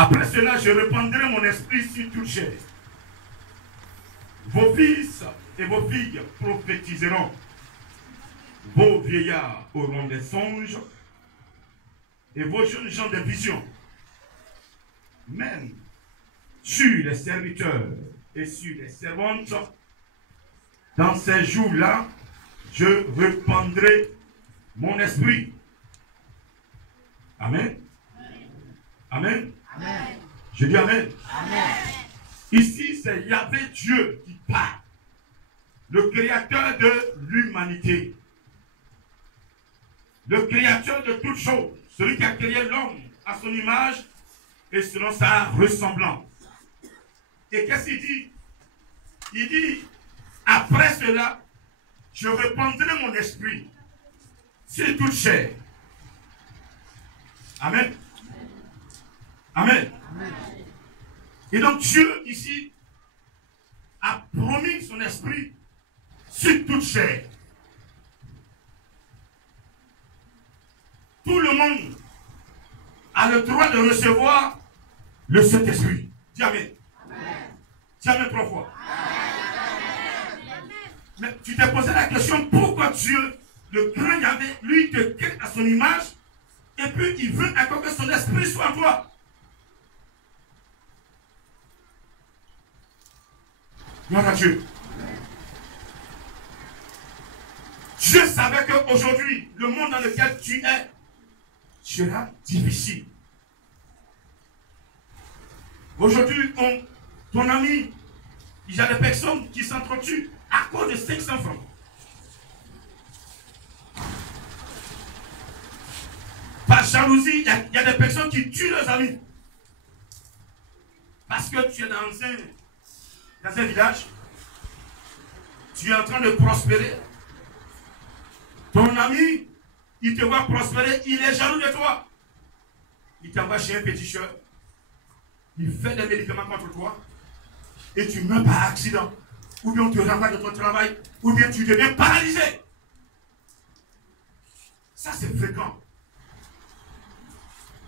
Après cela, je répandrai mon esprit sur toute chair. Vos fils et vos filles prophétiseront. Vos vieillards auront des songes et vos jeunes gens des visions. Même sur les serviteurs et sur les servantes, dans ces jours-là, je répandrai mon esprit. Amen. Amen. Amen. Je dis Amen. Amen. Ici, c'est Yahvé Dieu qui parle, le créateur de l'humanité, le créateur de toutes choses, celui qui a créé l'homme à son image et selon sa ressemblance. Et qu'est-ce qu'il dit? Il dit, après cela, je répandrai mon esprit sur toute chair. Amen. Amen. Amen. Et donc Dieu ici a promis son esprit sur toute chair. Tout le monde a le droit de recevoir le Saint-Esprit. Dis Amen. Dis Amen 3 fois. Mais tu t'es posé la question, pourquoi Dieu, le grand Yahvé, lui te crée à son image et puis il veut encore que son esprit soit en toi. Gloire à Dieu. Dieu savait qu'aujourd'hui, le monde dans lequel tu es sera difficile. Aujourd'hui, ton ami, il y a des personnes qui s'entretuent à cause de 500 francs. Par jalousie, il y a des personnes qui tuent leurs amis. Parce que tu es dans un village, tu es en train de prospérer. Ton ami, il te voit prospérer, il est jaloux de toi. Il t'envoie chez un féticheur. Il fait des médicaments contre toi. Et tu meurs par accident. Ou bien on te renvoie de ton travail. Ou bien tu deviens paralysé. Ça, c'est fréquent.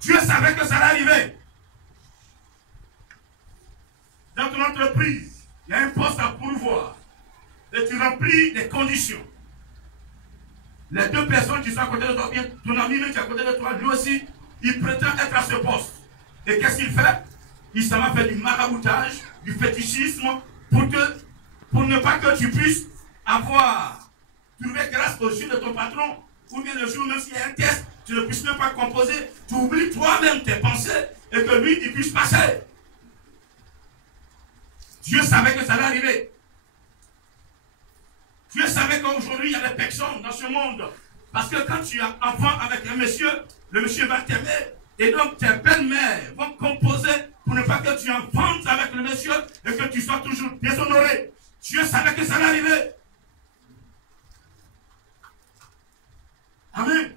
Dieu savait que ça allait arriver. Dans ton entreprise, il y a un poste à pourvoir. Et tu remplis les conditions. Les deux personnes qui sont à côté de toi, bien ton ami même qui est à côté de toi, lui aussi, il prétend être à ce poste. Et qu'est-ce qu'il fait? Il s'en va faire du maraboutage, du fétichisme, pour ne pas que tu puisses trouver grâce aux yeux de ton patron, ou bien le jour même s'il y a un test, tu ne puisses même pas composer, tu oublies toi-même tes pensées, et que lui, il puisse passer. Dieu savait que ça allait arriver. Dieu savait qu'aujourd'hui, il y a des personnes dans ce monde. Parce que quand tu as enfant avec un monsieur, le monsieur va t'aimer. Et donc, tes belles-mères vont composer pour ne pas que tu enfantes avec le monsieur et que tu sois toujours déshonoré. Dieu savait que ça allait arriver. Amen.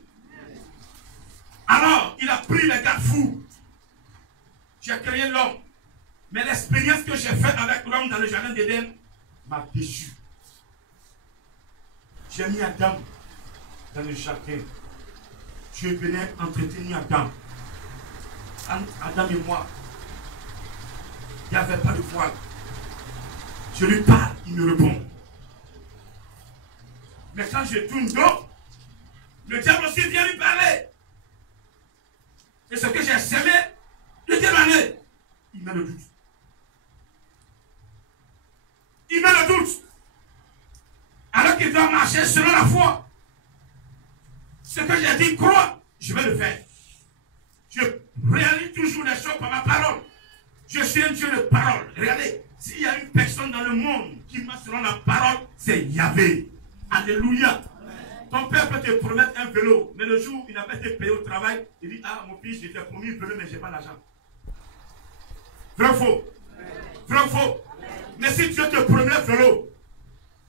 Alors, il a pris les garde-fous. J'ai créé l'homme. Mais l'expérience que j'ai faite avec l'homme dans le jardin d'Éden m'a déçu. J'ai mis Adam dans le jardin. Dieu venait entretenir Adam. Adam et moi, il n'y avait pas de voile. Je lui parle, il me répond. Mais quand je tourne dos, le diable aussi vient lui parler. Et ce que j'ai semé, le diable il met le doute. Il met le doute. Alors qu'il doit marcher selon la foi. Ce que j'ai dit, crois, je vais le faire. Je réalise toujours les choses par ma parole. Je suis un Dieu de parole. Regardez, s'il y a une personne dans le monde qui marche selon la parole, c'est Yahvé. Alléluia. Ton père peut te promettre un vélo, mais le jour où il n'a pas été payé au travail, il dit, ah mon fils, je t'ai promis un vélo, mais je n'ai pas l'argent. Vrai ou faux? Vrai ou faux? Mais si Dieu te promet un vélo,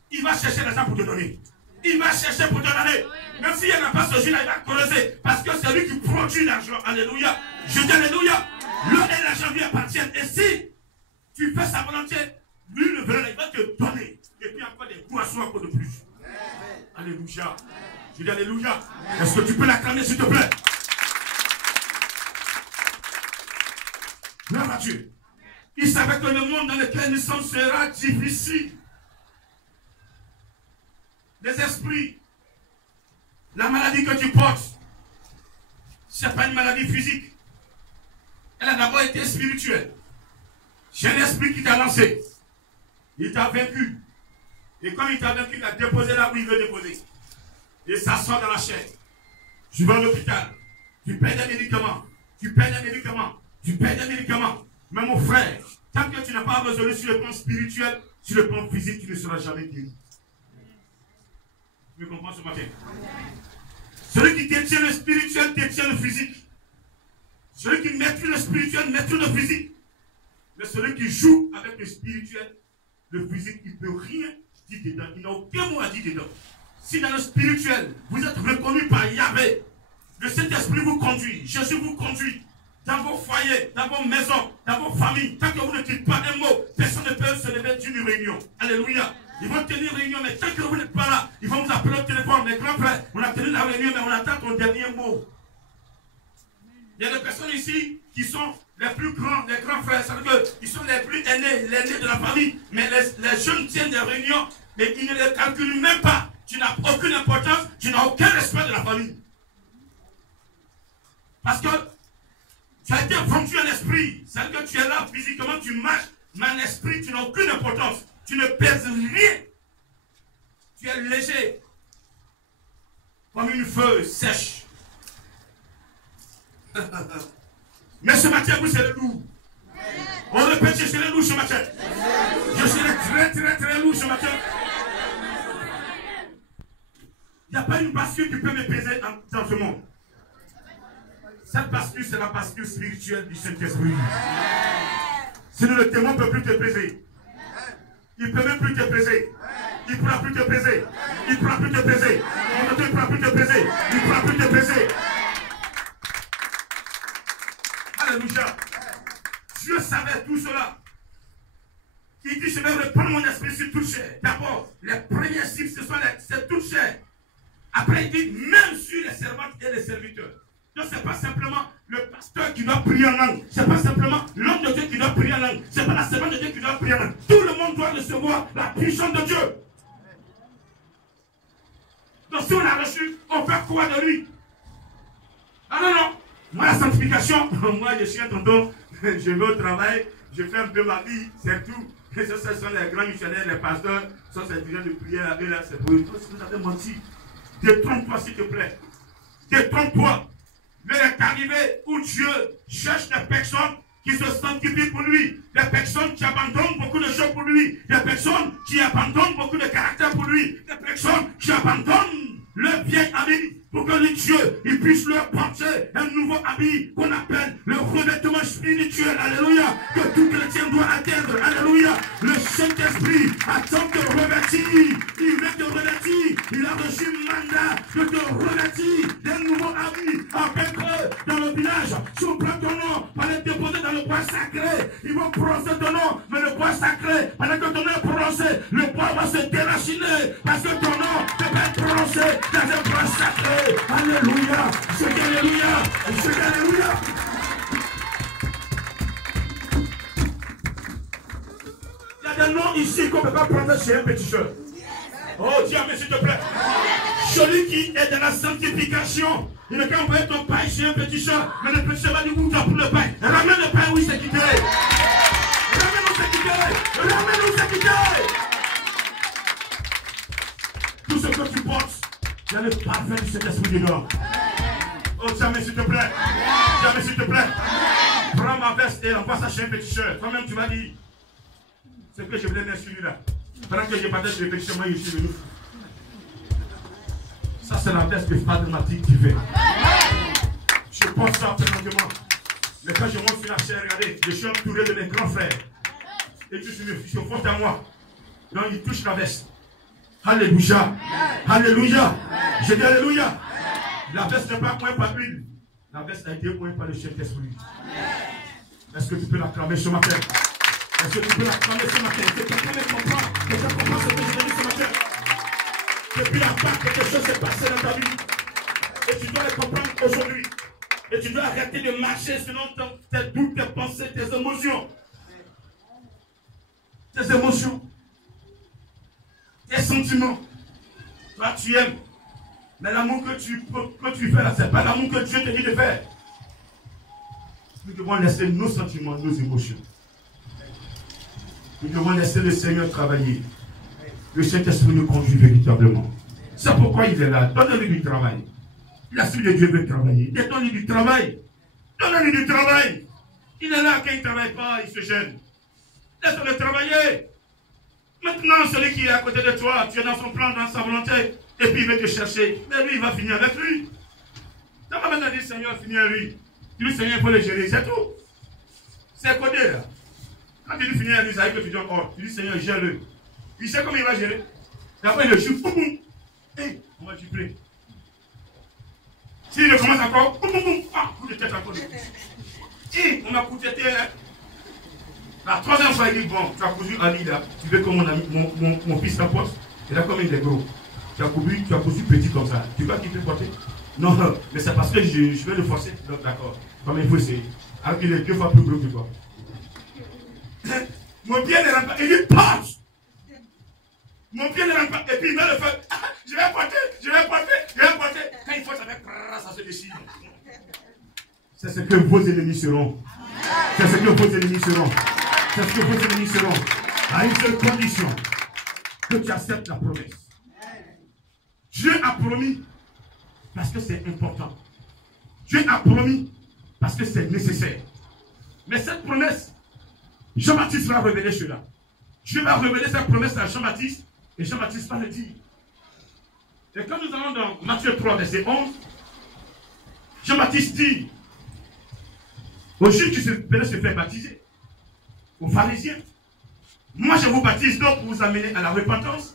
il va chercher l'argent pour te donner. Il va chercher pour te donner. Même s'il n'y en a pas ce jour-là, il va creuser. Parce que c'est lui qui produit l'argent. Alléluia. Je dis alléluia. L'eau et l'argent lui appartiennent. Et si tu fais sa volonté, lui, le vélo, il va te donner. Et puis encore des boissons encore de plus. Alléluia. Je dis alléluia. Est-ce que tu peux l'acclamer, s'il te plaît? Gloire à Dieu. Il savait que le monde dans lequel nous sommes sera difficile. Les esprits, la maladie que tu portes, ce n'est pas une maladie physique. Elle a d'abord été spirituelle. C'est un esprit qui t'a lancé. Il t'a vaincu. Et comme il t'a vaincu, il t'a déposé là où il veut déposer. Et ça sort dans la chair. Tu vas à l'hôpital. Tu payes des médicaments. Tu payes des médicaments. Tu payes des médicaments. Mais mon frère, tant que tu n'as pas résolu sur le plan spirituel, sur le plan physique, tu ne seras jamais guéri. Tu me comprends ce matin? Celui qui détient le spirituel détient le physique. Celui qui maîtrise le spirituel maîtrise le physique. Mais celui qui joue avec le spirituel, le physique, il ne peut rien dire dedans. Il n'a aucun mot à dire dedans. Si dans le spirituel, vous êtes reconnu par Yahvé, le Saint-Esprit vous conduit, Jésus vous conduit, dans vos foyers, dans vos maisons, dans vos familles, tant que vous ne dites pas un mot, personne ne peut se lever d'une réunion. Alléluia. Ils vont tenir réunion, mais tant que vous n'êtes pas là, ils vont vous appeler au téléphone. Mais grand frère, on a tenu la réunion, mais on attend ton dernier mot. Il y a des personnes ici qui sont les plus grands, les grands frères, c'est-à-dire qu'ils sont les plus aînés, l'aîné de la famille, mais les jeunes tiennent des réunions, mais ils ne les calculent même pas. Tu n'as aucune importance, tu n'as aucun respect de la famille. Parce que tu as été vendu en esprit, c'est-à-dire que tu es là physiquement, tu marches, mais en esprit, tu n'as aucune importance. Tu ne pèses rien. Tu es léger, comme une feuille sèche. Mais ce matin, vous serez lourd. On répète, je serai lourd ce matin. Je serai très, très, très lourd ce matin. Il n'y a pas une bascule qui peut me peser dans ce monde. Cette bascule, c'est la bascule spirituelle du Saint-Esprit. Sinon, le démon ne peut plus te peser. Il ne peut même plus te peser. Il ne pourra plus te peser. Il ne pourra plus te peser. Il ne pourra plus te peser. Il ne pourra plus te peser. Alléluia. Dieu savait tout cela. Il dit, je vais reprendre mon esprit sur toute chair. D'abord, les premiers cibles, c'est toute chair. Après, il dit, même sur les servantes et les serviteurs. Donc, ce n'est pas simplement le pasteur qui doit prier en langue. Ce n'est pas simplement l'homme de Dieu qui doit prier en langue. Ce n'est pas la servante de Dieu qui doit prier en langue. Tout le monde doit recevoir la puissance de Dieu. Donc, si on l'a reçu, on fait quoi de lui? Ah non, non. Moi, la sanctification, moi, je suis un tonton. Je vais au travail, je fais un peu ma vie, c'est tout. Et ce sont les grands missionnaires, les pasteurs, ce sont ces dirigeants de prière, eux là, c'est pour eux. Vous avez menti. Détrompe-toi, s'il te plaît. Détrompe-toi. Mais il est arrivé où Dieu cherche des personnes qui se sanctifient pour lui. Des personnes qui abandonnent beaucoup de choses pour lui. Des personnes qui abandonnent beaucoup de caractère pour lui. Des personnes qui abandonnent leur vieil habit pour que le Dieu il puisse leur porter un nouveau habit qu'on appelle le revêtement spirituel. Alléluia. Que tout chrétien doit atteindre. Alléluia. Le Saint-Esprit attend de revêtir. Il veut te revêtir. Il a reçu un mandat de te revêtir d'un nouveau habit. Afin que dans le village, si on prend ton nom, on va le déposer dans le bois sacré. Ils vont prononcer ton nom, mais le bois sacré, pendant que ton nom est prononcé, le bois va se déraciner. Parce que ton nom ne peut pas être prononcé dans un bois sacré. Alléluia. Je dis alléluia. Je dis alléluia. Il y a des noms ici qu'on ne peut pas prendre chez un péticheur. Oh, Dieu, mais s'il te plaît. Celui qui est dans la sanctification, il ne peut pas envoyer ton pain chez un péticheur, mais le péticheur va dire où tu as pris le pain. Ramène le pain où il s'est quitté. Ramène où il s'est quitté. Ramène où il s'est quitté. Tout ce que tu portes, il y a le parfum de cet esprit dedans. Oh, jamais s'il te plaît. Jamais s'il te plaît. Prends ma veste et envoie ça chez un péticheur. Toi-même, tu vas dire ce que je voulais mettre sur lui là. Pendant que je partais sur le péticheur, moi, je suis venu. Ça, c'est la veste de Padre Matique qui fait. Je porte ça présentement. Mais quand je monte sur la chair, regardez, je suis entouré de mes grands frères. Et tous se font à moi. Donc, ils touchent la veste. Alléluia. Alléluia. Je dis alléluia. La veste n'est pas coincée par l'huile. La veste a été coincée par le Saint-Esprit. Est-ce que tu peux l'acclamer ce matin? Est-ce que tu peux l'acclamer ce matin? Est-ce que quelqu'un me comprend? Quelqu'un comprend ce que je dis ce matin? Depuis la part, quelque chose s'est passé dans ta vie. Et tu dois le comprendre aujourd'hui. Et tu dois arrêter de marcher selon tes doutes, tes pensées, tes émotions. Tes émotions. Tes sentiments. Toi, tu aimes. Mais l'amour que tu fais là, ce n'est pas l'amour que Dieu te dit de faire. Nous devons laisser nos sentiments, nos émotions. Nous devons laisser le Seigneur travailler. Le Saint-Esprit nous conduit véritablement. C'est pourquoi il est là. Donne-lui du travail. L'Esprit de Dieu veut travailler. Donne-lui du travail. Donne-lui du travail. Il est là, quand il ne travaille pas, il se gêne. Laisse-le travailler. Maintenant, celui qui est à côté de toi, tu es dans son plan, dans sa volonté, et puis il veut te chercher. Mais lui, il va finir avec lui. Tu n'as pas besoin de dire, Seigneur, finis à lui. Tu dis, Seigneur, il faut le gérer, c'est tout. C'est codé là. Quand tu dis finir à lui, ça veut dire que tu dis encore. Tu dis, Seigneur, gère-le. Il sait comment il va gérer. Et après, il le choue, boum, boum. Et on va gifler. S'il commence encore, boum, boum, boum. Ah, coup de tête encore. Et on a coup de tête. La troisième fois, il dit, bon, tu as cousu Ali là. Tu veux que mon fils t'apporte. Il a comme il est gros. Tu as cousu petit comme ça. Tu vas qu'il peut porter? Non, non, mais c'est parce que je vais le forcer. Donc, d'accord. Comme il faut essayer. Alors qu'il est 2 fois plus gros que toi. Mon pied ne rentre pas. Il dit, porte! Mon pied ne rentre pas. Et puis il va le faire. Ah, je vais porter, je vais porter, je vais porter. Quand il faut, ça fait ça se décide. C'est ce que vos ennemis seront. C'est ce que vos ennemis seront. C'est ce que vos ennemis seront. À une seule condition. Que tu acceptes la promesse. Dieu a promis parce que c'est important. Dieu a promis parce que c'est nécessaire. Mais cette promesse, Jean-Baptiste va révéler cela. Dieu va révéler cette promesse à Jean-Baptiste et Jean-Baptiste va le dire. Et quand nous allons dans Matthieu 3, verset 11, Jean-Baptiste dit aux Juifs qui venaient se faire baptiser, aux pharisiens, moi je vous baptise donc pour vous amener à la repentance,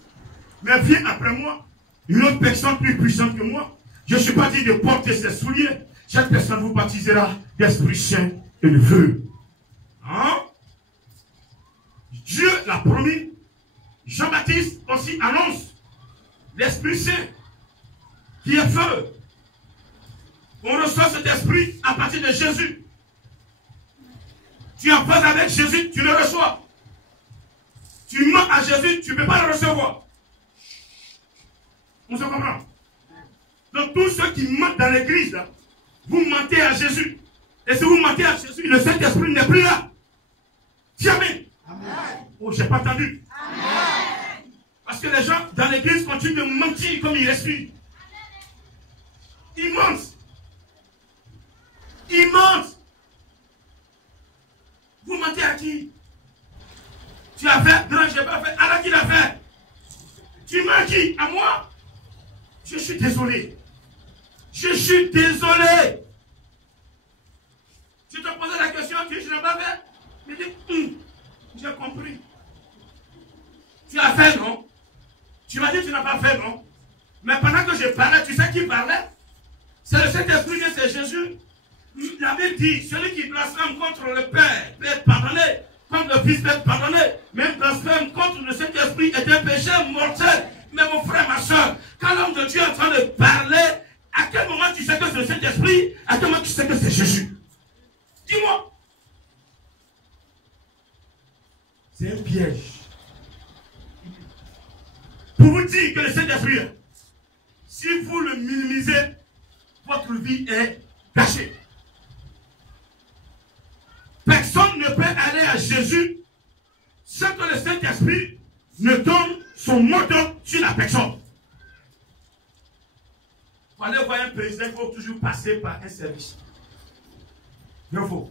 mais vient après moi une autre personne plus puissante que moi. Je ne suis pas dit de porter ses souliers. Cette personne vous baptisera d'Esprit Saint et de feu. Hein? Dieu l'a promis. Jean-Baptiste aussi annonce l'Esprit Saint qui est feu. On reçoit cet esprit à partir de Jésus. Tu en passes avec Jésus, tu le reçois. Tu mens à Jésus, tu ne peux pas le recevoir. On se comprend? Donc tous ceux qui mentent dans l'église, vous mentez à Jésus. Et si vous mentez à Jésus, le Saint-Esprit n'est plus là. Jamais. Amen. Oh, j'ai pas entendu. Amen. Parce que les gens dans l'église continuent de mentir comme ils respirent. Ils mentent. Ils mentent. Vous mentez à qui? Tu as fait, non, je n'ai pas fait. Alors qui l'a fait? Tu mens à qui? À moi? Je suis désolé. Je suis désolé. Tu te posais la question, tu dis, je n'ai pas fait. Mais dis, j'ai compris. Tu as fait, non? Tu m'as dit que tu n'as pas fait, non? Mais pendant que je parlais, tu sais qui parlait? C'est le Saint-Esprit, c'est Jésus. Il avait dit, celui qui blasphème contre le Père peut être pardonné, contre le Fils peut être pardonné. Même blasphème contre le Saint-Esprit est un péché mortel. Mais mon frère, ma soeur, quand l'homme de Dieu est en train de parler, à quel moment tu sais que c'est le Saint-Esprit? À quel moment tu sais que c'est Jésus? Dis-moi. C'est un piège. Pour vous dire que le Saint-Esprit, si vous le minimisez, votre vie est gâchée. Personne ne peut aller à Jésus sans que le Saint-Esprit ne donne son mot d'ordre sur la personne. Pour aller voir un président, il faut toujours passer par un service. Il faut.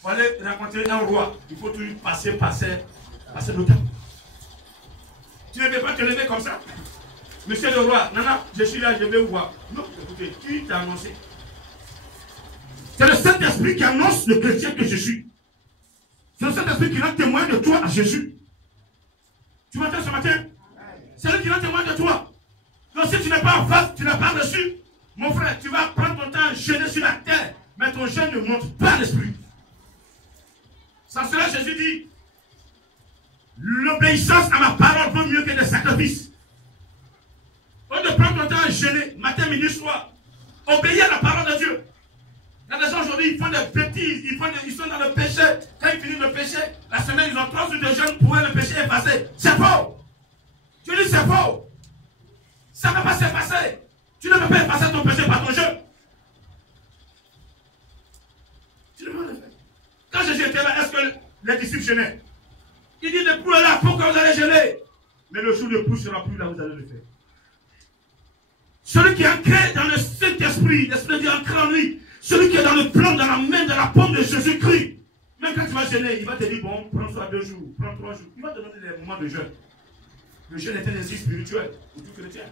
Pour aller rencontrer un roi, il faut toujours passer notable. Tu ne peux pas te lever comme ça. Monsieur le roi, non, non, je suis là, je vais vous voir. Non, écoutez, qui t'a annoncé? C'est le Saint-Esprit qui annonce le chrétien que je suis. C'est le Saint-Esprit qui rend témoin de toi à Jésus. Tu m'entends ce matin? C'est lui qui rend témoin de toi. Donc si tu n'es pas en face, tu n'as pas reçu, mon frère, tu vas prendre ton temps à jeûner sur la terre, mais ton jeûne ne monte pas l'esprit. Sans cela, Jésus dit, l'obéissance à ma parole vaut mieux que des sacrifices. Au lieu de prendre ton temps à jeûner, matin, midi, soir, obéis à la parole de Dieu. Il y a des gens aujourd'hui, ils font des bêtises, ils sont dans le péché. Quand ils finissent le péché, la semaine, ils ont 3 jours de jeûne pour le péché effacer. C'est faux. Je dis c'est faux. Ça ne va pas s'effacer. Tu ne peux pas effacer ton péché par ton jeûne. Tu ne peux pas le faire. Quand Jésus était là, est-ce que les disciples jeûnaient? Il dit ne plus là, pourquoi vous allez jeûner? Mais le jour de pluie sera plus là, vous allez le faire. Celui qui est ancré dans le Saint-Esprit, l'Esprit de Dieu ancré en lui, celui qui est dans le plan, dans la main, dans la paume de Jésus-Christ, même quand tu vas jeûner, il va te dire, bon, prends soit 2 jours, prends 3 jours. Il va te donner des moments de jeûne. Le jeûne est un esprit spirituel, pour tout chrétien.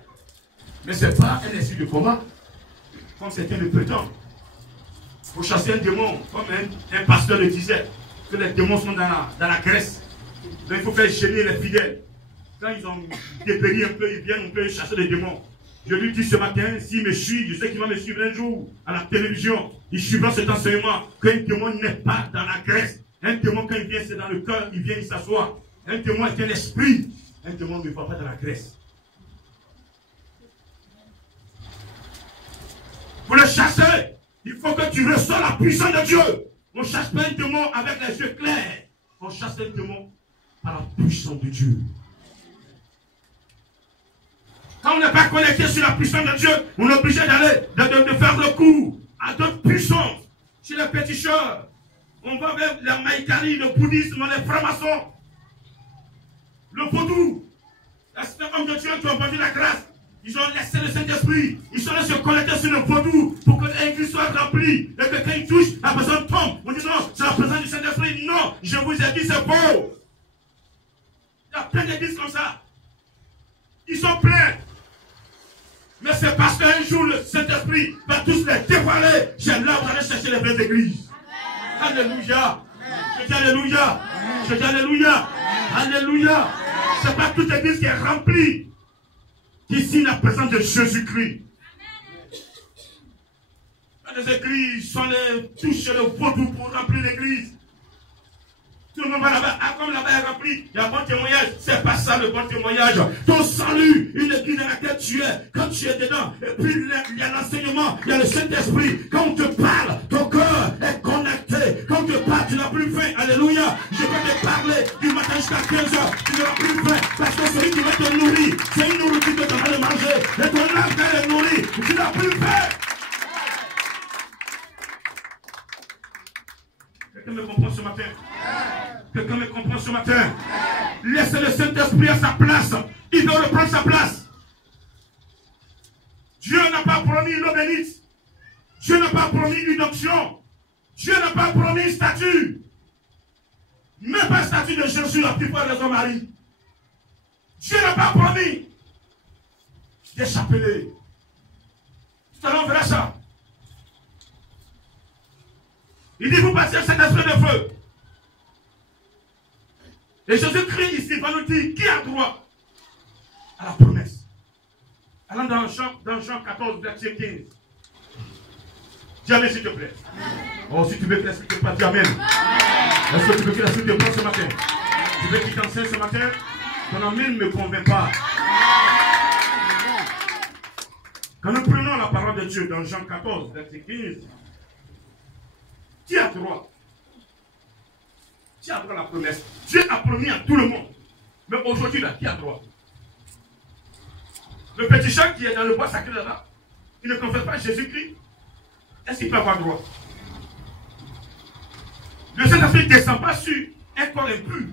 Mais ce n'est pas un esprit de combat, comme certains le prétendent. Pour chasser un démon, comme un pasteur le disait, que les démons sont dans la graisse. Donc il faut faire gêner les fidèles. Quand ils ont dépéri un peu, ils viennent, on peut chasser les démons. Je lui dis ce matin, s'il me suit, je sais qu'il va me suivre un jour à la télévision. Il suivra cet enseignement qu'un démon n'est pas dans la graisse. Un démon, quand il vient, c'est dans le cœur, il vient, il s'assoit. Un démon est un esprit. Un démon ne va pas dans la graisse. Pour le chasser, il faut que tu ressens la puissance de Dieu. On ne chasse pas un démon avec les yeux clairs. On chasse un démon par la puissance de Dieu. Quand on n'est pas connecté sur la puissance de Dieu, on est obligé d'aller, de faire le coup à d'autres puissances. Chez les péticheurs, on va vers la maïkari, le bouddhisme, les francs-maçons, le vaudou. C'est un homme de Dieu qui ont vendu la grâce. Ils ont laissé le Saint-Esprit. Ils sont allés se connecter sur le vaudou pour que l'église soit remplie. Et que quand ils touchent, la personne tombe. On dit non, c'est la présence du Saint-Esprit. Non, je vous ai dit, c'est faux. Il y a plein d'églises comme ça. Ils sont pleins. Mais c'est parce qu'un jour le Saint-Esprit va tous les dévoiler. C'est là où vous allez chercher les vraies églises. Alléluia. Je dis alléluia. Je dis alléluia. Alléluia. C'est pas toute église qui est remplie qui signe la présence de Jésus-Christ. Les églises sont les touches le vaudou pour remplir l'église. Tout le monde va là-bas, comme là-bas est rempli, il y a un bon témoignage. C'est pas ça le bon témoignage. Ton salut, une église dans laquelle tu es, quand tu es dedans, et puis il y a l'enseignement, il y a le Saint-Esprit. Quand on te parle, ton cœur est connecté. Quand on te parle, tu n'as plus faim. Alléluia. Je vais te parler du matin jusqu'à 15 h. Tu n'auras plus faim. Parce que celui qui va te nourrir, c'est une nourriture que tu vas de manger. Et ton âme est nourrie. Tu n'as plus faim. Quelqu'un me comprend ce matin? Quelqu'un me comprend ce matin? Laissez le Saint-Esprit à sa place. Il doit reprendre sa place. Dieu n'a pas promis l'eau bénite. Dieu n'a pas promis une onction. Dieu n'a pas promis une statue. Même pas une statue de Jésus à plus fort de son mari. Dieu n'a pas promis des chapelets. Tout à l'heure on verra ça. Il dit vous passez cet esprit de feu. Et Jésus-Christ ici va nous dire qui a droit à la promesse. Allons dans Jean 14, verset 15. Dis Amen s'il te plaît. Oh, si tu veux que l'Esprit te parle, dis Amen. Est-ce que tu veux que l'Esprit te parle ce matin? Tu veux qu'il t'enseigne ce matin? Ton Amen ne me convainc pas. Quand nous prenons la parole de Dieu dans Jean 14, verset 15, qui a droit? Qui a droit à la promesse? Dieu a promis à tout le monde. Mais aujourd'hui, là, qui a droit? Le petit chat qui est dans le bois sacré là-bas, il ne confesse pas Jésus-Christ. Est-ce qu'il peut avoir droit? Le Saint-Esprit ne descend pas sur un corps impur.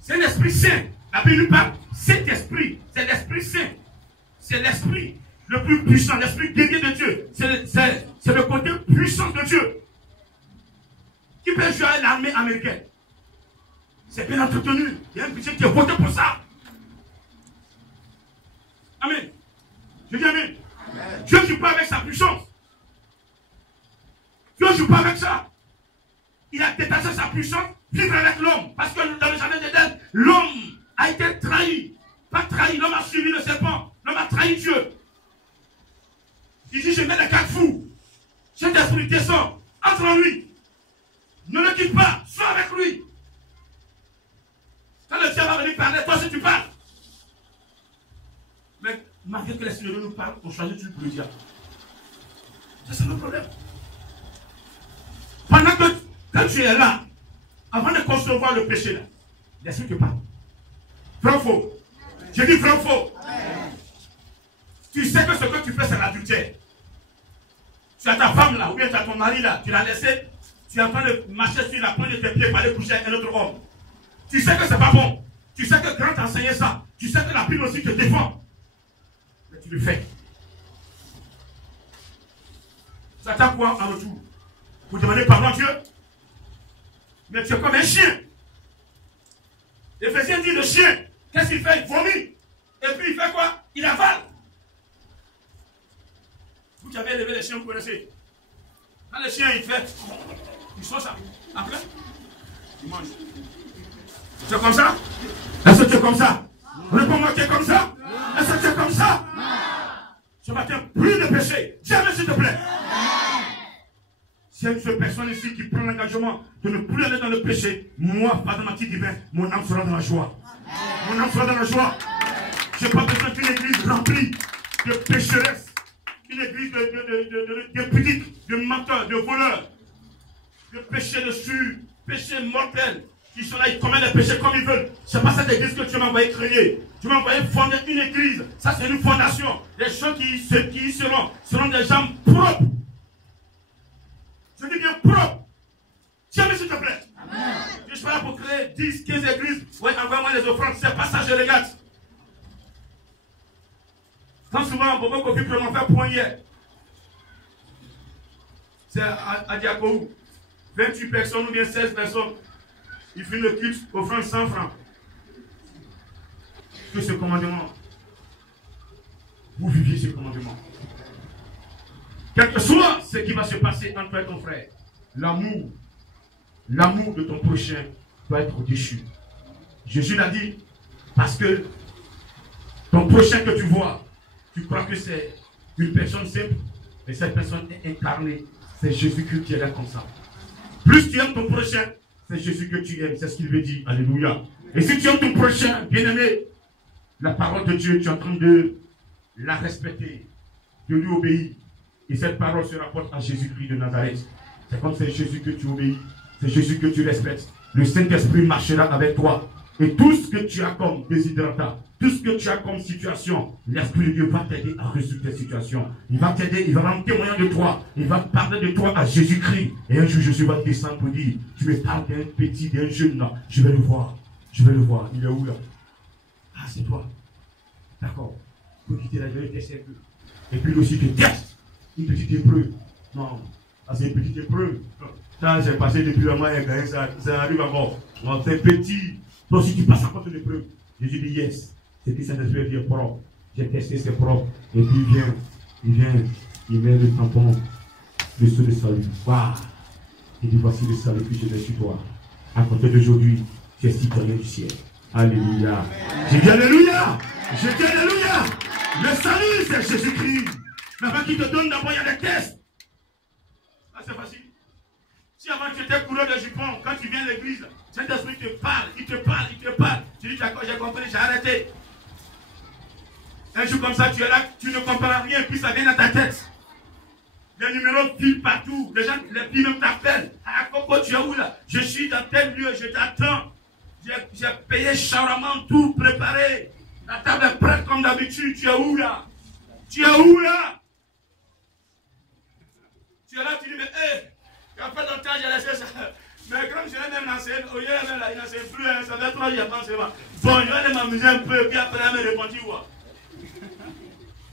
C'est l'Esprit Saint. La Bible nous parle. Saint-Esprit, c'est l'Esprit Saint. C'est l'Esprit le plus puissant, l'Esprit dédié de Dieu. C'est le côté puissant de Dieu. Qui peut jouer à l'armée américaine? C'est bien entretenu. Il y a un budget qui est voté pour ça. Amen. Je dis Amen. Amen. Dieu ne joue pas avec sa puissance. Dieu ne joue pas avec ça. Il a détaché sa puissance, vivre avec l'homme. Parce que dans le jardin d'Éden, l'homme a été trahi. Pas trahi, l'homme a suivi le serpent. L'homme a trahi Dieu. Il dit, je mets les 4 fous. Cet esprit descend, entre en lui. Ne le quitte pas, sois avec lui. Quand le diable va venir parler, toi si tu parles. Mais malgré que l'Esprit de Dieu nous parle, on choisit toujours pour le diable. C'est ça le problème. Quand tu es là, avant de concevoir le péché là, l'esprit te parle. Vrai ou faux? Je dis vrai ou faux? Tu sais que ce que tu fais, c'est l'adultère. Tu as ta femme là, ou bien tu as ton mari là, tu l'as laissé, tu es en train de marcher sur la pointe de tes pieds pour aller coucher avec un autre homme. Tu sais que c'est pas bon. Tu sais que quand tu as enseigné ça, tu sais que la Bible aussi te défend. Mais tu le fais. Tu attends quoi en retour? Pour demander pardon à Dieu? Mais tu es comme un chien. Éphésiens dit le chien, qu'est-ce qu'il fait? Il vomit. Et puis il fait quoi? Il avale. Vous qui avez élevé les chiens, vous connaissez. Quand le chien il fait, il sort ça. Après, il mange. Tu es comme ça? Est-ce que tu es comme ça? Réponds-moi, tu es comme ça? Est-ce que tu es comme ça? Ce matin, plus de péché. Jamais, s'il te plaît. S'il y a une seule personne ici qui prend l'engagement de ne plus aller dans le péché, moi, Padre Mathilde divin, mon âme sera dans la joie. Mon âme sera dans la joie. Je n'ai pas besoin d'une église remplie de pécheresses, une église de pudiques, de menteurs, de voleurs, de péchés dessus, péchés mortels, qui sont là, ils commettent les péchés comme ils veulent. Ce n'est pas cette église que tu m'as envoyé créer. Tu m'as envoyé fonder une église. Ça, c'est une fondation. Les gens qui y seront des gens propres. Je dis bien propre. Tiens, s'il te plaît. Amen. Je suis pas là pour créer 10, 15 églises. Oui, envoie-moi les offrandes. C'est pas ça, je regarde. Quand souvent, beaucoup de copies peuvent m'en faire point hier. C'est à Diakou. 28 personnes ou bien 16 personnes. Ils finissent le culte, offrande 100 francs. Que ce commandement, vous viviez ce commandement. Quel que soit ce qui va se passer entre toi et ton frère, l'amour de ton prochain doit être déchu. Jésus l'a dit, parce que ton prochain que tu vois, tu crois que c'est une personne simple, mais cette personne est incarnée. C'est Jésus-Christ qui est là comme ça. Plus tu aimes ton prochain, c'est Jésus que tu aimes. C'est ce qu'il veut dire. Alléluia. Et si tu aimes ton prochain, bien-aimé, la parole de Dieu, tu es en train de la respecter, de lui obéir. Et cette parole se rapporte à Jésus-Christ de Nazareth. C'est comme c'est Jésus que tu obéis, c'est Jésus que tu respectes. Le Saint-Esprit marchera avec toi. Et tout ce que tu as comme désiderata, tout ce que tu as comme situation, l'Esprit de Dieu va t'aider à résoudre tes situations. Il va t'aider, il va rendre témoin de toi. Il va parler de toi à Jésus-Christ. Et un jour, Jésus va descendre pour dire, tu me parles d'un petit, d'un jeune là. Je vais le voir. Je vais le voir. Il est où là? Ah, c'est toi. D'accord. Pour quitter la vérité, c'est un peu. Et puis lui aussi te teste. Une petite épreuve. Non, c'est une petite épreuve. Ça, j'ai passé depuis un mois et gagné, ça arrive encore. Non, c'est petit. Donc, si tu passes à côté de l'épreuve, Jésus dit yes. C'est que Saint-Esprit est propre. J'ai testé, c'est propre. Et puis il met le tampon, le sceau de salut. Waouh! Il dit voici le salut que je mets sur toi. À côté d'aujourd'hui, tu es citoyen du ciel. Alléluia. J'ai dit Alléluia. J'ai dit Alléluia. Le salut, c'est Jésus-Christ. Mais avant qu'il te donne d'abord, il y a des tests. Ah, c'est facile. Si avant tu étais couleur de jupon, quand tu viens à l'église, Saint-Esprit te parle, il te parle, il te parle. Tu dis, j'ai compris, j'ai arrêté. Un jour comme ça, tu es là, tu ne comprends rien, puis ça vient dans ta tête. Les numéros filent partout. Les gens, les filles même t'appellent. Ah, Coco, tu es où là? Je suis dans tel lieu, je t'attends. J'ai payé charmant, tout préparé. La table est prête comme d'habitude. Tu es où là? Tu es où là? Tu es là, tu dis, mais hé, il y a pas longtemps, j'ai laissé ça. Mais comme je l'ai même lancé, au lieu de là, il n'en sait plus, hein, ça fait 3 jours, je pense. Bon, je vais aller m'amuser un peu, puis après, elle me répondre, quoi.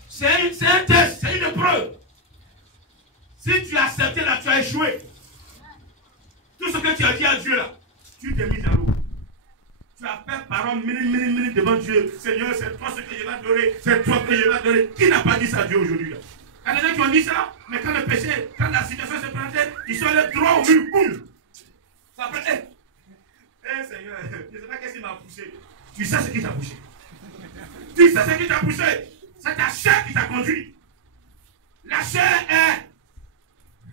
C'est un test, c'est une épreuve. Si tu as accepté là, tu as échoué. Tout ce que tu as dit à Dieu là, tu t'es mis à l'eau. Tu as fait parole minute devant Dieu. Seigneur, c'est toi ce que je vais adorer, c'est toi que je vais adorer. Qui n'a pas dit ça à Dieu aujourd'hui là? Il y a des gens qui ont dit ça, mais quand le péché, quand la situation se présentait, ils sont allés droit au mur, boum. Ça fait, Seigneur, je ne sais pas qu'est-ce qui m'a poussé. Tu sais ce qui t'a poussé. Tu sais ce qui t'a poussé. C'est ta chair qui t'a conduit. La chair est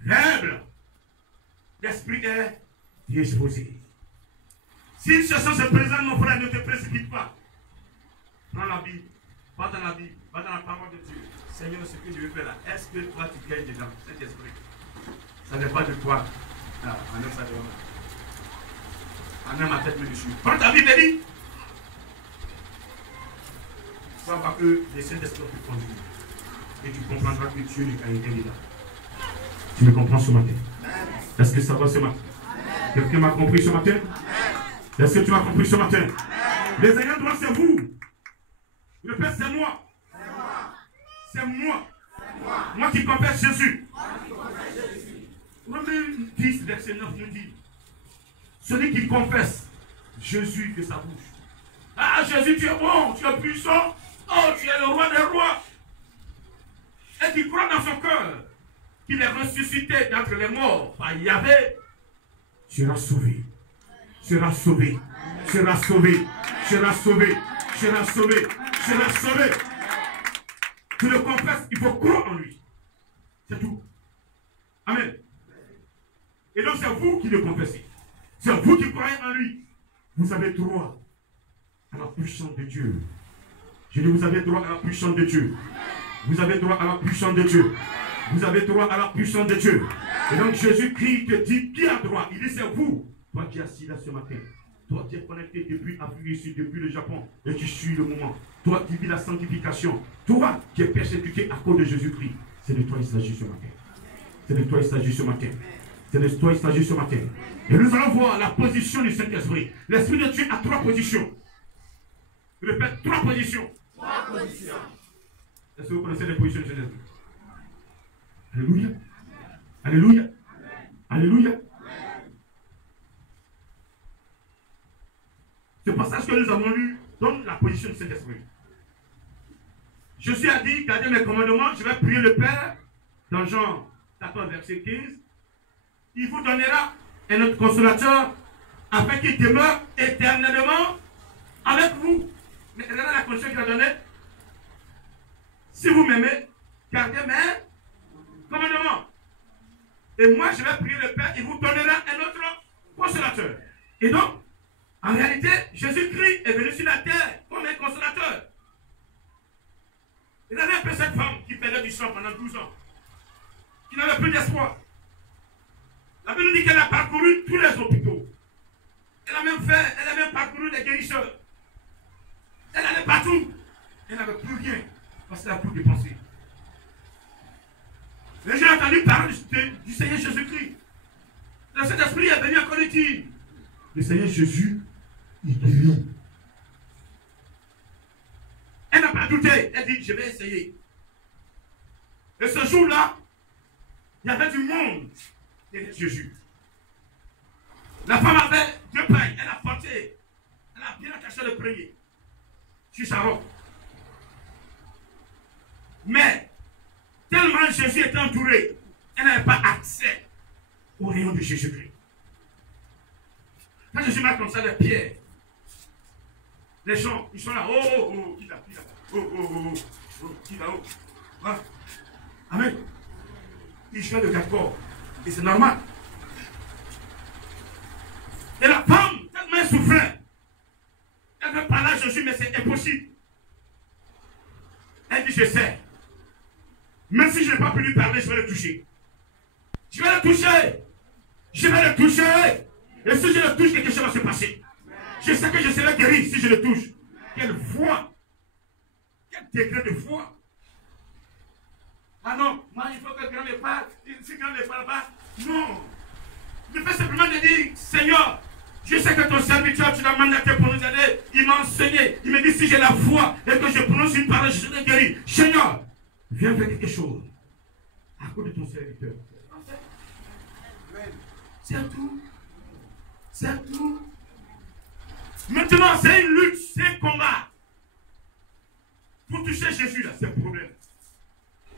faible. L'esprit est disposé. Si une situation se présente, mon frère, ne te précipite pas. Prends la Bible, va dans la Bible, va dans la parole de Dieu. Seigneur, ce que je veux faire là, est-ce que toi tu gagnes dedans, cet esprit? Ça n'est pas de toi. Ah, enlève ça devant moi. Enlève ma tête, mais dessus. Prends ta Bible et dis. Tu vas voir que les Saint-Esprit te conduire. Et tu comprendras que Dieu n'est qu'à l'intérieur là. Tu me comprends ce matin? Est-ce que ça va ce matin? Quelqu'un m'a compris ce matin? Est-ce que tu m'as compris ce matin? Les ayants droit, c'est vous. Répète, c'est moi. C'est moi. Moi qui confesse Jésus. Romains 10, verset 9 nous dit, celui qui confesse Jésus de sa bouche. Ah, Jésus, tu es bon, tu es puissant. Oh, tu es le roi des rois. Et qui croit dans son cœur qu'il est ressuscité d'entre les morts par Yahvé, sera sauvé. Sera sauvé. Sera sauvé. Sera sauvé. Sera sauvé. Sera sauvé. Tu le confesses, il faut croire en lui. C'est tout. Amen. Et donc c'est vous qui le confessez. C'est vous qui croyez en lui. Vous avez droit à la puissance de Dieu. Je dis, vous avez droit à la puissance de Dieu. Vous avez droit à la puissance de Dieu. Vous avez droit à la puissance de Dieu. Et donc Jésus-Christ te dit, qui a droit? Il dit, c'est vous. Toi qui es assis là ce matin. Toi qui es connecté depuis Afrique du Sud, depuis le Japon, et qui suis le moment. Toi qui vis la sanctification. Toi qui es persécuté à cause de Jésus-Christ. C'est de toi il s'agit ce matin. C'est de toi il s'agit ce matin. C'est de toi il s'agit ce matin. Et nous allons voir la position du Saint-Esprit. L'Esprit de Dieu a 3 positions. Je répète, 3 positions. 3 positions. Est-ce que vous connaissez les positions du Saint-Esprit? Alléluia. Alléluia. Alléluia. Ce passage que nous avons lu donne la position du Saint-Esprit. Jésus a dit, gardez mes commandements, je vais prier le Père, dans Jean 14, verset 15. Il vous donnera un autre consolateur, afin qu'il demeure éternellement avec vous. Mais regardez la condition qu'il a donnée. Si vous m'aimez, gardez mes commandements. Et moi, je vais prier le Père, il vous donnera un autre consolateur. Et donc, en réalité, Jésus-Christ est venu sur la terre comme un consolateur. Il avait un peu cette femme qui perdait du sang pendant 12 ans, qui n'avait plus d'espoir. La Bible dit qu'elle a parcouru tous les hôpitaux. Elle a même parcouru les guérisseurs. Elle allait partout. Elle n'avait plus rien parce qu'elle a tout dépensé. Mais j'ai entendu parler du Seigneur Jésus-Christ. Le Saint-Esprit est venu encore dire, le Seigneur Jésus, il guérit. Elle n'a pas douté. Elle dit, je vais essayer. Et ce jour-là, il y avait du monde derrière Jésus. La femme avait 2 pailles. Elle a porté. Elle a bien attaché le premier sur sa robe. Mais, tellement Jésus était entouré, elle n'avait pas accès au rayon de Jésus-Christ. Quand Jésus met comme ça les pierres, les gens, ils sont là, oh, qui là, qui là, voilà. Amen. Ils jouent le d'accord. Et c'est normal. Et la femme, tellement elle souffrait, elle veut parler à Jésus, mais c'est impossible. Elle dit, je sais. Même si je n'ai pas pu lui parler, je vais le toucher. Je vais le toucher. Je vais le toucher. Et si je le touche, quelque chose va se passer. Je sais que je serai guéri si je le touche. Quelle foi. Quel degré de foi. Ah non, moi il faut que grand me parle. Si grand ne parle pas, non. Je fais simplement de dire, Seigneur, je sais que ton serviteur, tu l'as mandaté pour nous aider. Il m'a enseigné. Il me dit, si j'ai la foi et que je prononce une parole, je serai guéri. Seigneur, viens faire quelque chose à cause de ton serviteur. C'est tout. C'est tout. Maintenant, c'est une lutte, c'est un combat. Pour toucher Jésus, là, c'est un problème.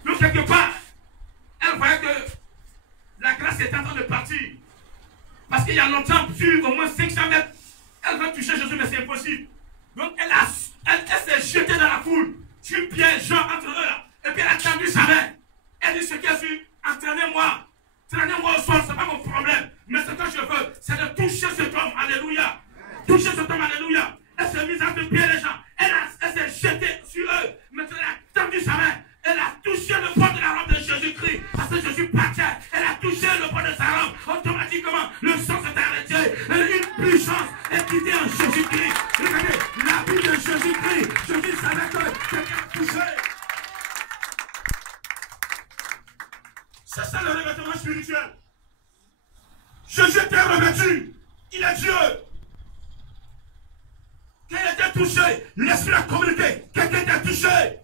Donc, quelque part, elle voyait que la grâce est en train de partir. Parce qu'il y a longtemps, sur au moins 500 mètres, elle veut toucher Jésus, mais c'est impossible. Donc, elle s'est jetée dans la foule, sur Pierre, Jean, entre eux là. Et puis, elle a tendu sa main. Elle dit, ce qui est sûr, entraînez-moi. Entraînez-moi au sol, ce n'est pas mon problème. Mais ce que je veux, c'est de toucher cet homme. Alléluia. Toucher cet homme, alléluia. Elle s'est mise entre Pierre et Jean. Elle s'est jetée sur eux. Maintenant, elle a tendu sa main. Elle a touché le bord de la robe de Jésus-Christ. Parce que Jésus partait. Elle a touché le bord de sa robe. Automatiquement, sang s'est arrêté. Une puissance est quittée en Jésus-Christ. Regardez, la vie de Jésus-Christ. Jésus savait que quelqu'un touchait. C'est ça le revêtement spirituel. Jésus était revêtu. Il est Dieu. Quand il était touché, l'esprit a communiqué. Quelqu'un était touché.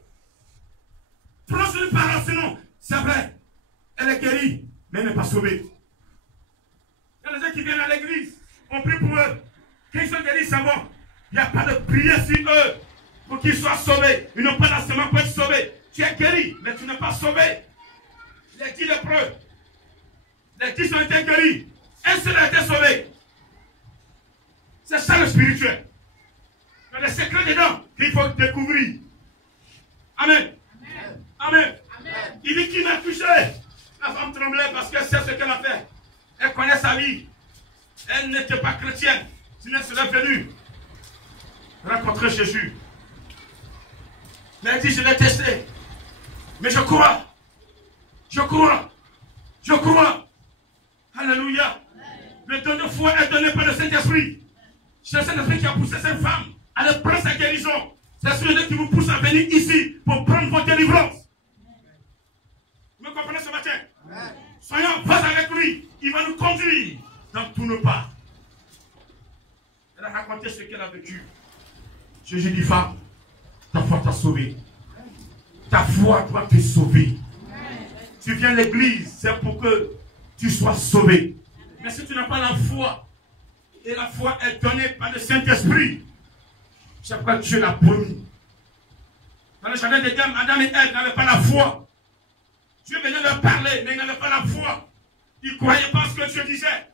Prononce une parole, sinon, c'est vrai. Elle est guérie, mais elle n'est pas sauvée. Il y a des gens qui viennent à l'église. On prie pour eux. Quand ils sont guéris, c'est bon. Il n'y a pas de prière sur eux pour qu'ils soient sauvés. Ils n'ont pas d'enseignement pour être sauvés. Tu es guéri, mais tu n'es pas sauvé. Les 10 lépreux, les 10 ont été guéris. Un seul a été sauvé. C'est ça le spirituel. Il y a des secrets dedans qu'il faut découvrir. Amen. Amen. Amen. Il dit qu'il m'a touché. La femme tremblait parce qu'elle sait ce qu'elle a fait. Elle connaît sa vie. Elle n'était pas chrétienne. Sinon elle serait venue rencontrer Jésus. Mais elle dit, je l'ai testé. Mais je crois. Je crois. Je crois. Alléluia. Le don de foi est donné par le Saint-Esprit. C'est le Saint-Esprit qui a poussé cette femme à aller prendre sa guérison. C'est celui qui vous pousse à venir ici pour prendre votre délivrance. Vous me comprenez ce matin? Soyons en phase avec lui. Il va nous conduire dans tous nos pas. Elle a raconté ce qu'elle a vécu. Jésus dit, femme, ta foi t'a sauvé. Ta foi doit te sauver. Tu viens à l'église, c'est pour que tu sois sauvé. Mais si tu n'as pas la foi, et la foi est donnée par le Saint-Esprit, c'est pourquoi Dieu l'a promis. Dans le jardin d'Éden, Adam et Ève n'avaient pas la foi. Dieu venait leur parler, mais ils n'avaient pas la foi. Ils ne croyaient pas ce que Dieu disait.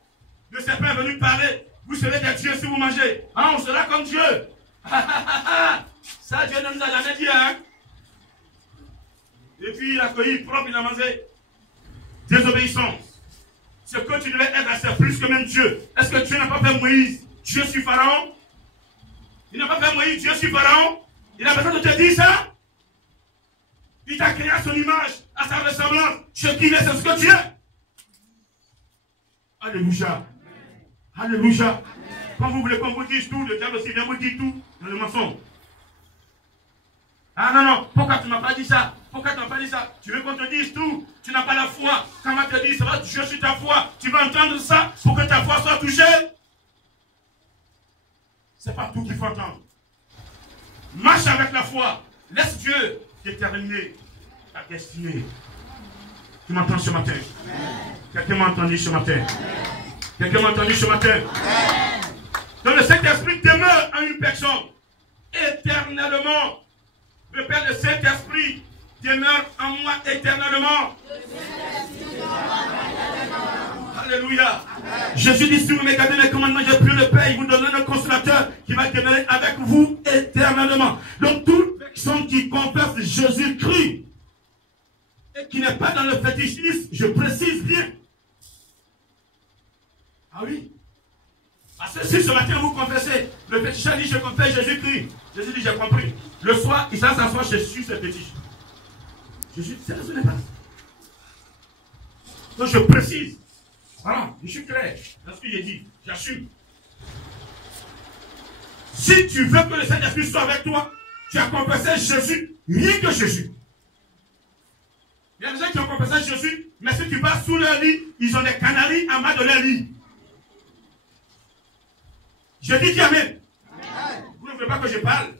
Le serpent est venu parler. Vous serez des dieux si vous mangez. Ah, on sera comme Dieu. Ça, Dieu ne nous a jamais dit, hein. Et puis il a cueilli propre, il a mangé. Désobéissance. Ce que tu devais être, c'est plus que même Dieu. Est-ce que Dieu n'a pas fait Moïse Dieu sur Pharaon? Il n'a pas fait Moïse Dieu sur Pharaon? Il a besoin de te dire ça? Il t'a créé à son image, à sa ressemblance. Ce qu'il est, c'est ce que tu es. Alléluia. Alléluia. Quand vous voulez qu'on vous dise tout, le diable aussi vient vous dire tout dans le mensonge. Ah non, non, pourquoi tu ne m'as pas dit ça? Pourquoi tu n'as pas dit ça? Tu veux qu'on te dise tout? Tu n'as pas la foi. Quand on va te dire, ça va toucher sur ta foi. Tu vas entendre ça pour que ta foi soit touchée? Ce n'est pas tout qu'il faut entendre. Marche avec la foi. Laisse Dieu déterminer ta destinée. Tu m'entends ce matin? Quelqu'un m'a entendu ce matin? Quelqu'un m'a entendu ce matin? Donc le Saint-Esprit demeure en une personne éternellement. Le Père, le Saint-Esprit demeure en moi éternellement. Alléluia. Jésus dit, si vous me gardez les commandements, je prie le Père, il vous donnera un consolateur qui va demeurer avec vous éternellement. Donc toute personne qui confesse Jésus-Christ et qui n'est pas dans le fétichisme, je précise bien. Ah oui. Parce que si ce matin vous confessez, le féticheur dit, je confesse Jésus-Christ. Jésus dit, j'ai compris. Le soir, il s'assoit chez ce fétiche. Jésus, c'est ce n'est pas. Donc je précise. Voilà, je suis clair dans ce que j'ai dit. J'assume. Si tu veux que le Saint-Esprit soit avec toi, tu as confessé Jésus, rien que Jésus. Il y a des gens qui ont confessé Jésus, mais si tu vas sous leur lit, ils ont des canaris en bas de leur lit. Je dis Amen. Vous ne voulez pas que je parle.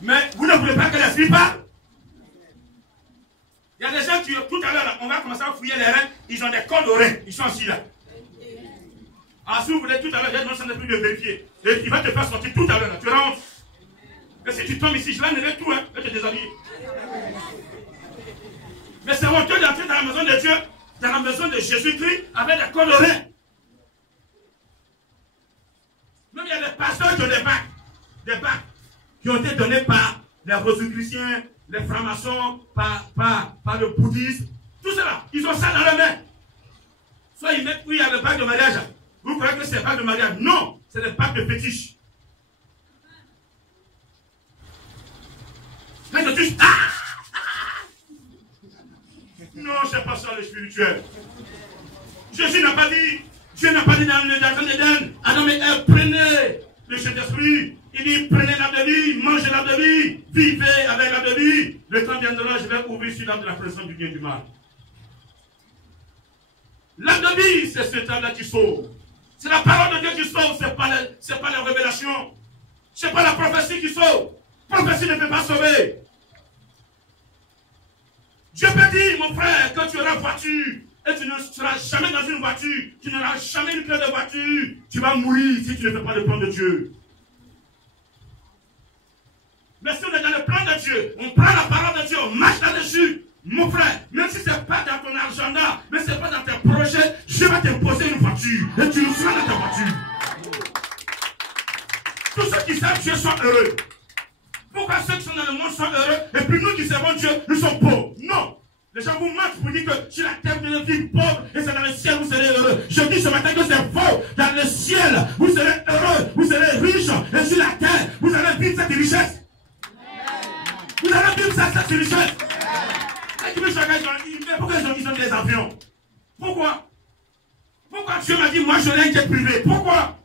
Mais vous ne voulez pas que l'Esprit parle. Il y a des gens qui, tout à l'heure, on va commencer à fouiller les reins, ils ont des cordes aux reins, ils sont assis là. Ah, si vous voulez, tout à l'heure, j'ai demandé Saint-Esprit de vérifier. Et il va te faire sortir tout à l'heure, tu rentres. Mais si tu tombes ici, je vais enlever tout, hein, je vais te déshabiller. Mais c'est honteux d'entrer dans la maison de Dieu, dans la maison de Jésus-Christ, avec des cordes aux reins. Même il y a des pasteurs qui ont des bacs qui ont été donnés par les rosicruciens, les francs-maçons, par le bouddhisme. Tout cela, ils ont ça dans leurs mains. Soit ils mettent, oui, il y a le bac de mariage. Vous croyez que c'est le bac de mariage? Non, c'est le bac de fétiche. Quand je touche, non, c'est pas ça le spirituel. Jésus n'a pas dit, Dieu n'a pas dit dans le jardin d'Éden, Adam et Ève, prenez le Saint-Esprit. Il dit, prenez l'arbre de vie, mangez l'arbre de vie, vivez avec l'arbre de vie. Le temps viendra, je vais ouvrir sur l'arbre de la présence du bien et du mal. L'arbre de vie, c'est cet arbre-là qui sauve. C'est la parole de Dieu qui sauve, ce n'est pas la révélation. Ce n'est pas la prophétie qui sauve. La prophétie ne peut pas sauver. Dieu peut dire, mon frère, que tu auras voiture, et tu ne seras jamais dans une voiture, tu n'auras jamais une clé de voiture, tu vas mourir si tu ne fais pas le plan de Dieu. Mais si on est dans le plan de Dieu, on prend la parole de Dieu, on marche là-dessus, mon frère, même si ce n'est pas dans ton agenda, mais ce n'est pas dans tes projets, je vais t'imposer une voiture, et tu nous seras dans ta voiture. Tous ceux qui savent Dieu sont heureux. Pourquoi ceux qui sont dans le monde sont heureux, et puis nous qui servons Dieu, nous sommes pauvres? Non. Les gens vous mentent pour dire que sur la terre vous devez vivre pauvre et c'est dans le ciel vous serez heureux. Je dis ce matin que c'est faux. Dans le ciel vous serez heureux, vous serez riche et sur la terre vous allez vivre cette richesse. Vous allez vivre cette richesse. Pourquoi ils ont des avions? Pourquoi? Pourquoi Dieu m'a dit moi j'aurai un jet privé? Pourquoi?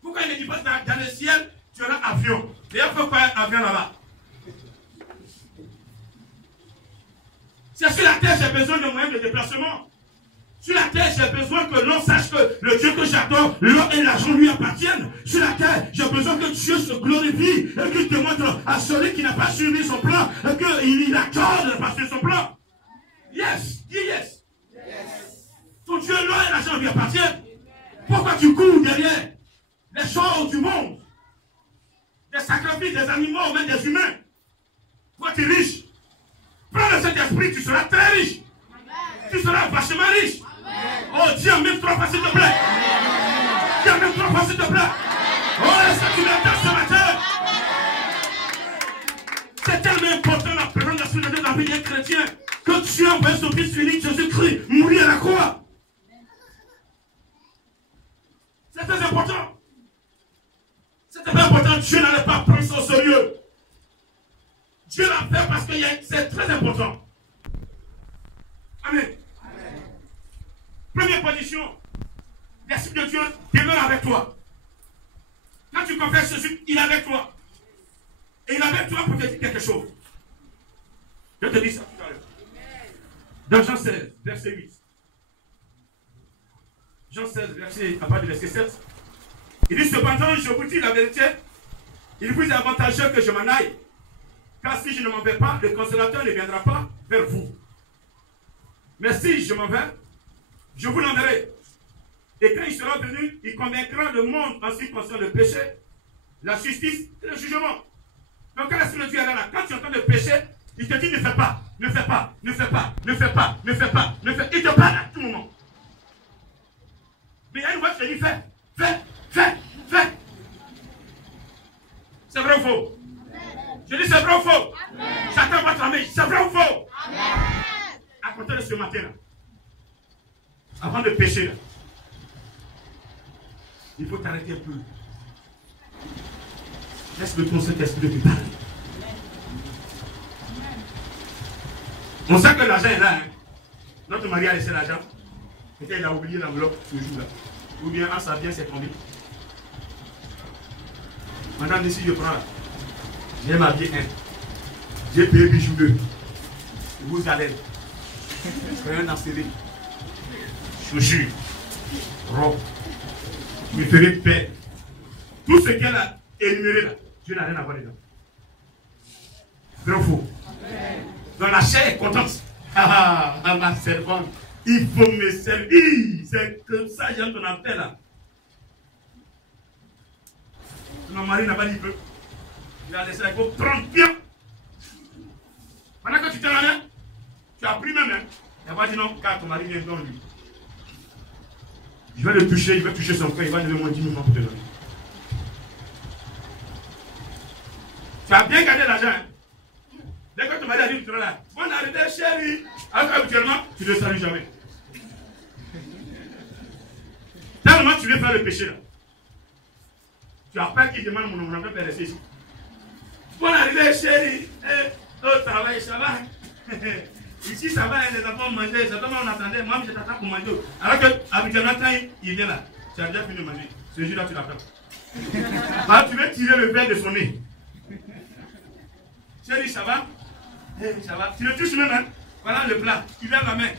Pourquoi il ne dit pas dans le ciel tu auras un avion? D'ailleurs pourquoi un avion là-bas? C'est sur la terre, j'ai besoin de moyens de déplacement. Sur la terre, j'ai besoin que l'on sache que le Dieu que j'adore, l'or et l'argent lui appartiennent. Sur la terre, j'ai besoin que Dieu se glorifie et qu'il te montre à celui qui n'a pas suivi son plan et qu'il accorde de ne pas suivre son plan. Yes, dis yes. Ton Dieu, l'or et l'argent lui appartiennent. Pourquoi tu cours derrière les choses du monde? Des sacrifices, des animaux, même des humains. Pourquoi tu es riche? Prends le Saint-Esprit, tu seras très riche. Amen. Tu seras vachement riche. Amen. Oh, dis même trois fois s'il te plaît. Dis même trois fois s'il te plaît. Oh, est-ce que tu m'entends ce matin? C'est tellement important la présence de l'Esprit de Dieu dans la vie des chrétiens que Dieu a envoyé son Fils unique, Jésus-Christ, mourir à la croix. C'est très important. C'est très important. Dieu n'allait pas prendre ça au sérieux. Dieu l'a fait parce que c'est très important. Amen. Amen. Première position, l'Esprit de Dieu demeure avec toi. Quand tu confesses Jésus, il est avec toi. Et il est avec toi pour te dire quelque chose. Je te dis ça tout à l'heure. Dans Jean 16, verset 8. Jean 16, verset, à partir du verset 7. Il dit cependant, je vous dis la vérité, il vous est avantageux que je m'en aille. Car si je ne m'en vais pas, le consolateur ne viendra pas vers vous. Mais si je m'en vais, je vous l'enverrai. Et quand il sera venu, il convaincra le monde en ce qui concerne le péché, la justice et le jugement. Donc quand l'Esprit de Dieu est là, quand tu entends le péché, il te dit ne fais pas, ne fais pas, ne fais pas, ne fais pas, ne fais pas, ne fais pas. Il te parle à tout moment. Mais il y a une voix qui te dit fais, fais, fais, fais. C'est vrai ou faux? Je dis c'est vrai ou faux? Amen. Chacun va clamer, c'est vrai ou faux? Amen. À compter de ce matin là, avant de pécher là, il faut t'arrêter un peu. Laisse le ton Saint-Esprit de parler. On sait que l'argent est là. Hein? Notre mari a laissé l'argent. Peut-être il a oublié l'enveloppe ce jour-là. Ou bien en sa bien c'est tombé. Madame, ici je prends là. J'ai marié un. J'ai payé bijoux 2. Vous allez. Rien en série. Chaussures. Robe. Me ferez paix. Tout ce qu'elle a énuméré là, Dieu n'a rien à voir dedans. Vrai ou faux? Dans la chair est contente. Ah, ma servante, il faut me servir. C'est comme ça, j'aime ton appel là. Mon mari n'a pas dit que. Il a laissé la go prendre bien. Maintenant que tu t'es là, tu as pris même. Hein? Il n'a pas dit non, car ton mari vient dans lui. Je vais le toucher, il va toucher son cœur, il va lever mon 10 000 francs pour te donner. Tu as bien gardé l'argent. Hein? Dès que ton mari a dit, tu es là. Bonne arrivée, chérie. Alors qu'habituellement, tu ne le salues jamais. Tellement tu veux faire le péché là. Tu as peur qu'il demande mon enfant de rester ici. Bonne arrivée, chérie. Au travail, ça va. Ici, ça va, les enfants manger. Ça on attendait. Moi, je t'attends pour manger. Alors que, habituellement, quand il vient là, tu as déjà fini de manger. Ce jour-là, tu l'attends. Alors, tu veux tirer le verre de son nez. Chérie, ça va? Ça va. Tu le touches même, hein? Voilà le plat. Tu lèves la main.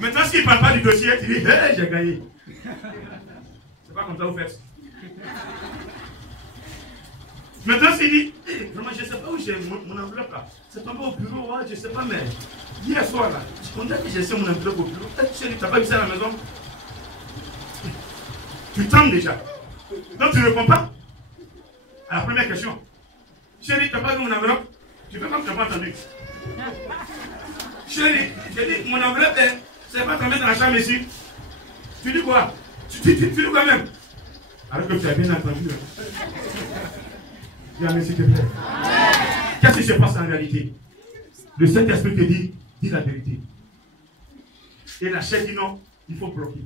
Maintenant, s'il ne parle pas du dossier, tu dis, hey, j'ai gagné. C'est pas comme ça, vous faites. Maintenant, s'il dit, hey, vraiment, je ne sais pas où j'ai mon enveloppe là. C'est tombé au bureau, ouais, je ne sais pas, mais hier soir là, je comptais que j'ai laissé mon enveloppe au bureau. Chérie, tu n'as pas vu ça à la maison? Tu trembles déjà. Donc, tu ne réponds pas à la première question. Chérie, tu n'as pas vu mon enveloppe? Tu fais comme tu n'as pas entendu. Chérie, j'ai dit, mon enveloppe, c'est pas tombé dans la chambre ici. Tu dis quoi? Tu dis quoi même? Alors que tu as bien entendu. Dis Amen, s'il te plaît. Qu'est-ce qui se passe en réalité? Le Saint-Esprit te dit, dis la vérité. Et la chair dit non, il faut bloquer.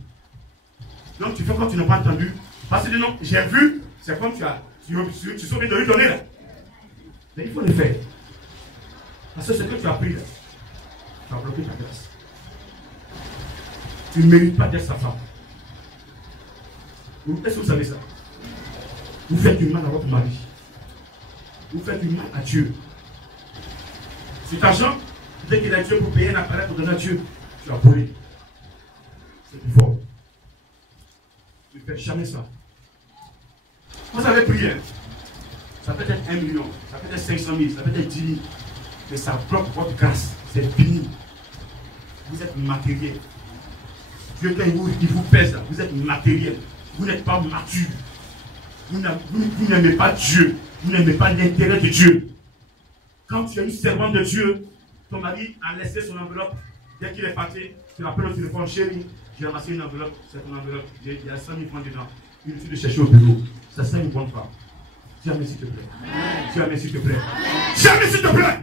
Donc tu fais comme tu n'as pas entendu. Parce que non, j'ai vu, c'est comme tu saurais de lui donner là. Mais il faut le faire. Parce que ce que tu as pris là, tu as bloqué ta grâce. Tu ne mérites pas d'être sa femme. Est-ce que vous savez ça? Vous faites du mal à votre mari. Vous faites du mal à Dieu. Cet argent, dès qu'il a Dieu pour payer un appareil pour donner à Dieu, tu as volé. C'est du fort. Ne faites jamais ça. Vous avez prié. Ça peut être 1 million, ça peut être 500 000, ça peut être 10 000. Mais ça bloque votre grâce. C'est fini. Vous êtes matériel. Dieu, quand il vous pèse, vous êtes matériel. Vous n'êtes pas mature. Vous n'aimez pas Dieu. Vous n'aimez pas l'intérêt de Dieu. Quand tu es une servante de Dieu, ton mari a laissé son enveloppe. Dès qu'il est parti, tu l'appelles au téléphone, chérie, j'ai ramassé une enveloppe, c'est ton enveloppe. Il y a 100 000 francs dedans. Il est de chercher au bureau. Ça, c'est une bonne femme. Jamais s'il te plaît. Jamais s'il te plaît. Jamais s'il te plaît.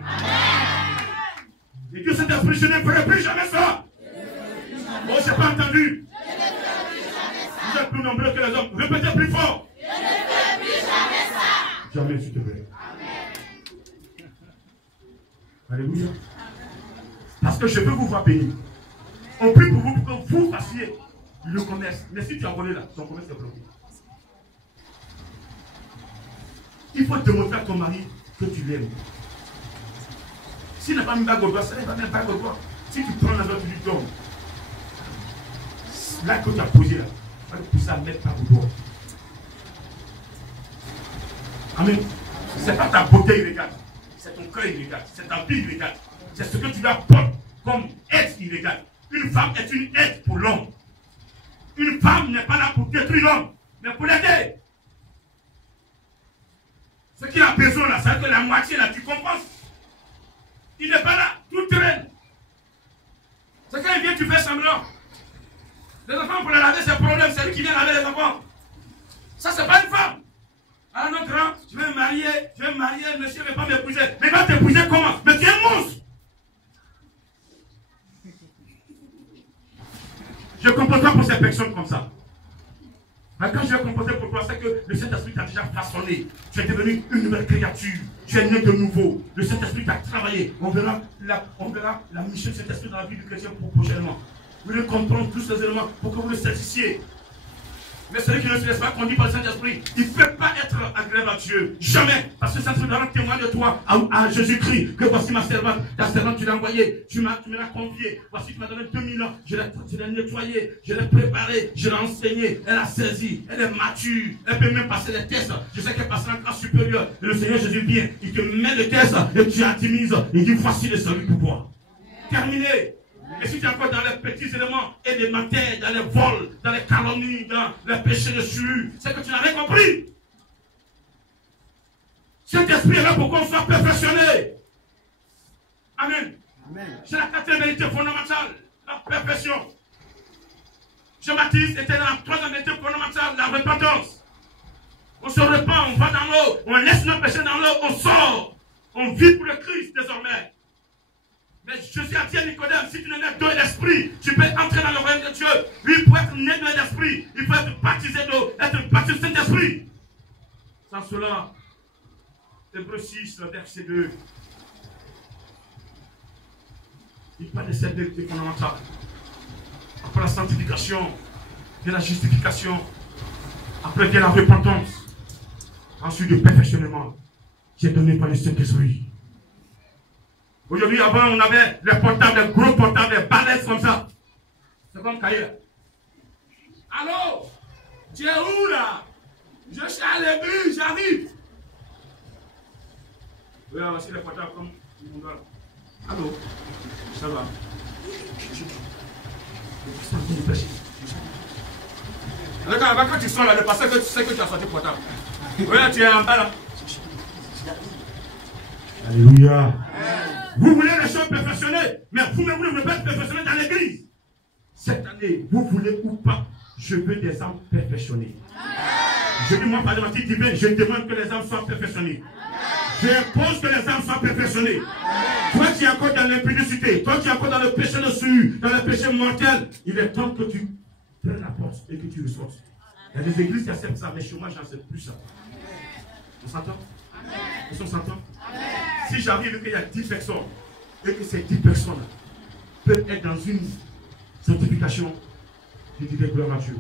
Et Dieu Saint-Esprit, je ne ferai plus jamais ça. Oh, je n'ai pas entendu. Vous êtes plus nombreux que les hommes. Répétez plus fort. Je ne ferai plus jamais ça. Jamais s'il te plaît. Alléluia. Parce que je veux vous voir béni. On prie pour vous pour que vous fassiez le commerce. Mais si tu as volé là, ton commerce est bloqué. Il faut démontrer à ton mari que tu l'aimes. S'il n'a pas mis bague au doigt, ça n'est pas même bague au doigt. Si tu prends la doigt, tu lui donnes. Là que tu as posé là, tu vas te pousser à mettre bague au doigt. Amen. Ce n'est pas ta beauté illégale. C'est ton cœur illégal. C'est ta vie illégale. C'est ce que tu lui apportes comme aide illégale. Une femme est une aide pour l'homme. Une femme n'est pas là pour détruire l'homme, mais pour l'aider. Ce qu'il a besoin là, c'est que la moitié là, tu compenses. Il n'est pas là, tout traîne. C'est quand il vient, tu fais semblant. Les enfants pour les laver, c'est un problème, c'est lui qui vient laver les enfants. Ça, c'est pas une femme. Alors non, grand, je vais me marier, monsieur ne veut pas m'épouser. Mais il va t'épouser comment? Mais tu es un monstre. Je ne comprends pas pour ces personnes comme ça. Mais quand je vais composer pour toi, c'est que le Saint-Esprit t'a déjà façonné. Tu es devenu une nouvelle créature. Tu es né de nouveau. Le Saint-Esprit t'a travaillé. On verra la mission du Saint-Esprit dans la vie du chrétien prochainement. Vous le comprenez tous ces éléments pour que vous le saisissiez. Mais celui qui ne se laisse pas conduire par le Saint-Esprit, il ne peut pas être agréable à Dieu. Jamais. Parce que le Saint-Esprit donne un témoin de toi à Jésus-Christ. Que voici ma servante. Ta servante, tu l'as envoyée. Tu me l'as confiée. Voici, tu m'as donné 2000 ans. Je l'ai nettoyée. Je l'ai préparée. Je l'ai enseignée. Elle a saisi. Elle est mature. Elle peut même passer les tests. Je sais qu'elle passera en classe supérieure. Et le Seigneur Jésus vient. Il te met le test et tu intimises. Il dit voici le salut pour toi. Terminé. Et si tu es encore dans les petits éléments élémentaires, dans les vols, dans les calomnies, dans les péchés de sueur, c'est que tu n'avais compris. Cet esprit est là pour qu'on soit perfectionné. Amen. C'est la quatrième vérité fondamentale, la perfection. Jean-Baptiste était dans la troisième vérité fondamentale, la repentance. On se repent, on va dans l'eau, on laisse nos péchés dans l'eau, on sort. On vit pour le Christ désormais. Mais Jésus a dit à Nicodème, si tu n'es né d'eau et d'esprit, tu peux entrer dans le royaume de Dieu. Lui, pour être né d'eau et d'esprit, il faut être baptisé d'eau, être baptisé du Saint-Esprit. Sans cela, Hébreux 6, verset 2. Il parle de cette vérité fondamentale. Après la sanctification, vient la justification. Après vient la repentance. Ensuite le perfectionnement qui est donné par le Saint-Esprit. Aujourd'hui, avant, on avait les portables, les gros portables, les balaises comme ça. C'est comme cahier. Allô? Tu es où là? Je suis à l'église, j'arrive. Oui, voici les portables comme tout le monde. Allô? Ça va? Regarde, quand tu sors là, le passé que tu sais que tu as sorti portable. Oui, tu es en bas là. Alléluia. Vous voulez les choses perfectionnées, mais vous-même, vous ne voulez pas être perfectionné dans l'église. Cette année, vous voulez ou pas, je veux des âmes perfectionnées. Je dis moi par le divin, je demande que les âmes soient perfectionnées. Je impose que les âmes soient perfectionnées. Toi qui es encore dans l'impudicité, toi qui es encore dans le péché de souillure, dans le péché mortel, il est temps que tu prennes la porte et que tu ressortes. Il y a des églises qui acceptent ça, mais chez moi, j'accepte plus ça. On s'entend? On s'entend? Si j'arrive et qu'il y a 10 personnes, et que ces 10 personnes peuvent être dans une sanctification, je dirais gloire à Dieu.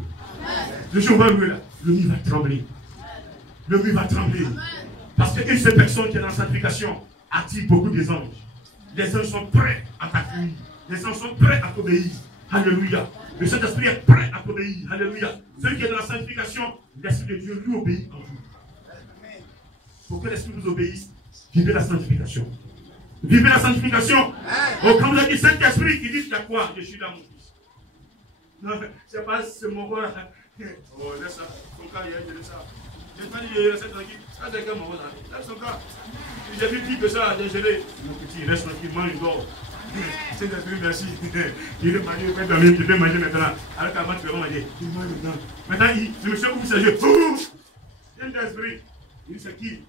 Le jour où là, le mur va trembler. Le mur va trembler. Parce qu'une seule personne qui est dans la sanctification attire beaucoup des anges. Les anges sont prêts à t'accueillir. Les anges sont prêts à t'obéir. Alléluia. Le Saint-Esprit est prêt à t'obéir. Alléluia. Celui qui est dans la sanctification, l'Esprit de Dieu lui obéit en vous. Pour que l'Esprit vous obéisse, vivez la sanctification. Vivez la sanctification. Oh, quand vous avez dit Saint-Esprit, il dit, il y a quoi? Je suis là, mon fils. Non, c'est pas ce mot là. Oh, laisse ça. Ton cas, il y a ça. Je pas dit, il reste tranquille. Ça, c'est quel moment là? Laisse son cas. J'ai vu plus que ça, j'ai gelé. Mon petit, reste tranquille, mange une dort. Saint-Esprit, merci. Il est marié, il peut dormir, tu peux manger maintenant. Alors qu'avant, tu peux manger. Tu manges maintenant. Maintenant, le monsieur ouvre ses yeux. Saint-Esprit. Il dit, c'est qui?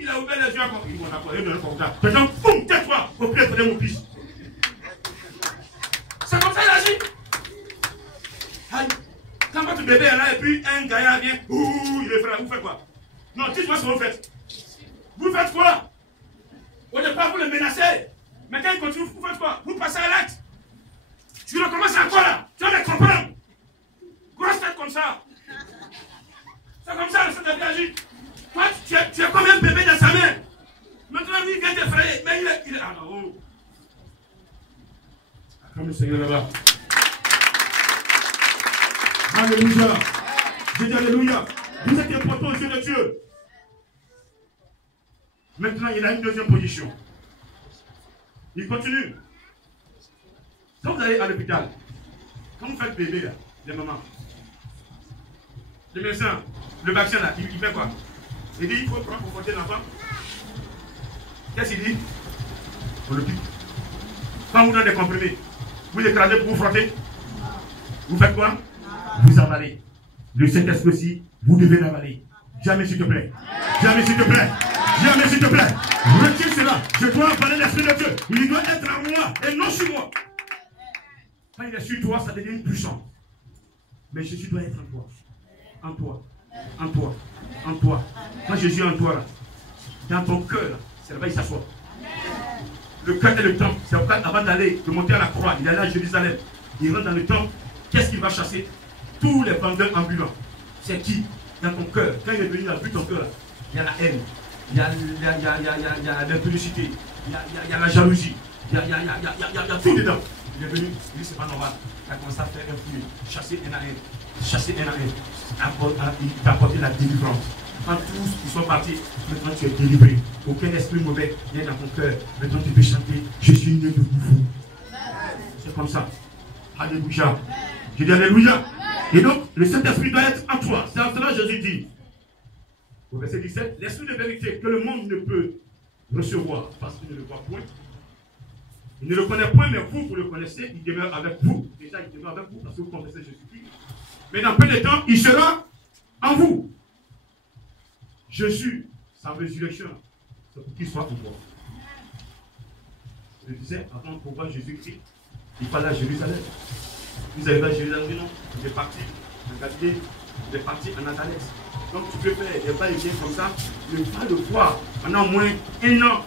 Il a ouvert les yeux encore. Il dit, bon, d'accord, il donne un contact. Maintenant, boum, tais-toi. Au pied, prenez mon fils. C'est comme ça, il agit. Aïe. Quand votre bébé est là et puis un gaillard vient, il est frère, vous faites quoi? Non, dites-moi ce que vous faites. Vous faites quoi? Au départ, vous le menacez. Mais quand il continue, vous faites quoi? Vous passez à l'acte. Tu recommences encore là. Tu vas le comprendre. Grosse tête comme ça. C'est comme ça, le Saint-Esprit agit. Toi, tu es comme un bébé dans sa main. Maintenant, lui, il vient t'effrayer. Mais il est. Ah non, oh. Comme le Seigneur là-bas. Alléluia. Je dis Alléluia. Vous êtes important aux yeux de Dieu. Maintenant, il a une deuxième position. Il continue. Quand vous allez à l'hôpital, quand vous faites bébé, là, les mamans, le médecin, le vaccin, là, il fait quoi? Il dit il faut prendre pour frotter l'enfant. Qu'est-ce qu'il dit? On le pique. Quand vous donnez des comprimés, vous écrasez pour vous frotter. Vous faites quoi? Vous avalez. Le Saint-Esprit aussi, vous devez l'avaler. Jamais s'il te plaît. Jamais s'il te plaît. Jamais s'il te plaît. Retire cela. Je dois avaler l'Esprit de Dieu. Il doit être en moi et non sur moi. Quand il est sur toi, ça devient puissant. Mais Jésus doit être en toi. En toi. En toi. En toi. Quand Jésus est en toi, là, dans ton cœur, c'est là-bas il s'assoit. Le cœur est le temple. C'est pourquoi avant d'aller, de monter à la croix, il allait à Jérusalem. Il rentre dans le temple. Qu'est-ce qu'il va chasser? Tous les vendeurs ambulants. C'est qui? Dans ton cœur. Quand il est venu, il a vu ton cœur. Il y a la haine. Il y a l'impudicité. Il y a la jalousie. Il y a tout dedans. Il est venu. Il dit c'est pas normal. Il a commencé à faire un fouille. Chasser un à un. Chasser un à un. Il t'a apporté la délivrance. Quand tous ils sont partis, maintenant tu es délivré. Aucun esprit mauvais vient dans ton cœur. Maintenant tu peux chanter. Je suis né de vous. C'est comme ça. Alléluia. Je dis Alléluia. Et donc, le Saint-Esprit doit être en toi. C'est en cela que Jésus dit. Au verset 17, l'Esprit de vérité que le monde ne peut recevoir parce qu'il ne le voit point. Il ne le connaît point, mais vous le connaissez. Il demeure avec vous. Déjà, il demeure avec vous parce que vous connaissez Jésus-Christ. Mais dans peu de temps, il sera en vous. Jésus, sa résurrection, c'est pour qu'il soit en toi. Je disais, avant pour voir Jésus-Christ, il fallait à Jérusalem. Vous avez à Jérusalem, non? Il est parti en Galilée, il est parti en Nazareth. Donc tu peux faire des va-et-vient comme ça, ne pas le voir pendant au moins 1 an.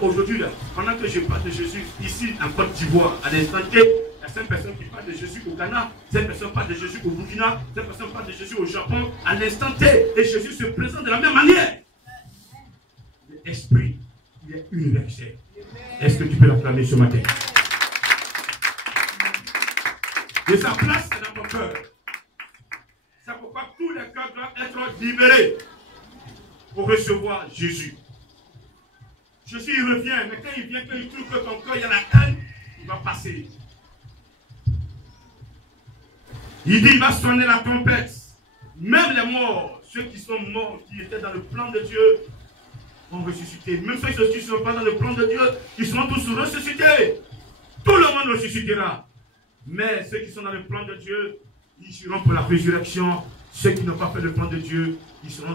Aujourd'hui, pendant que je parle de Jésus, ici en Côte d'Ivoire, à l'instant T, il y a 5 personnes qui parlent de Jésus au Ghana, 5 personnes parlent de Jésus au Burkina, 5 personnes parlent de Jésus au Japon, à l'instant T, et Jésus se présente de la même manière. L'esprit, il est universel. Est-ce que tu peux l'acclamer ce matin? Et sa place est dans ton cœur. C'est pourquoi tous les cœurs doivent être libérés pour recevoir Jésus. Jésus, il revient, mais quand il vient, quand il trouve que ton cœur, il y a la haine, il va passer. Il dit, il va sonner la trompette. Même les morts, ceux qui sont morts, qui étaient dans le plan de Dieu, vont ressusciter. Même ceux qui ne sont pas dans le plan de Dieu, ils seront tous ressuscités. Tout le monde ressuscitera. Mais ceux qui sont dans le plan de Dieu, ils seront pour la résurrection. Ceux qui n'ont pas fait le plan de Dieu, ils seront